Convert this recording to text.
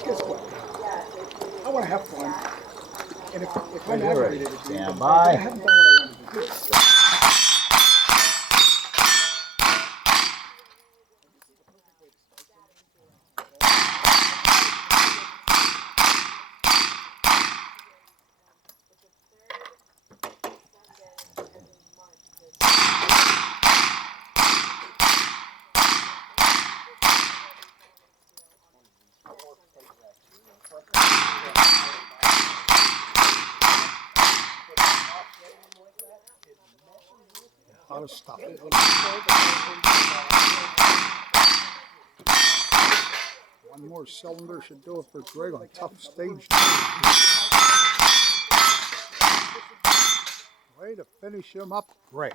guess what? I want to have fun. And if I'm You're ready. aggravated, Stand then I by. haven't done what I wanted to do. A lot of stuff. One more cylinder should do it for Greg on tough stage. Way to finish him up, Greg.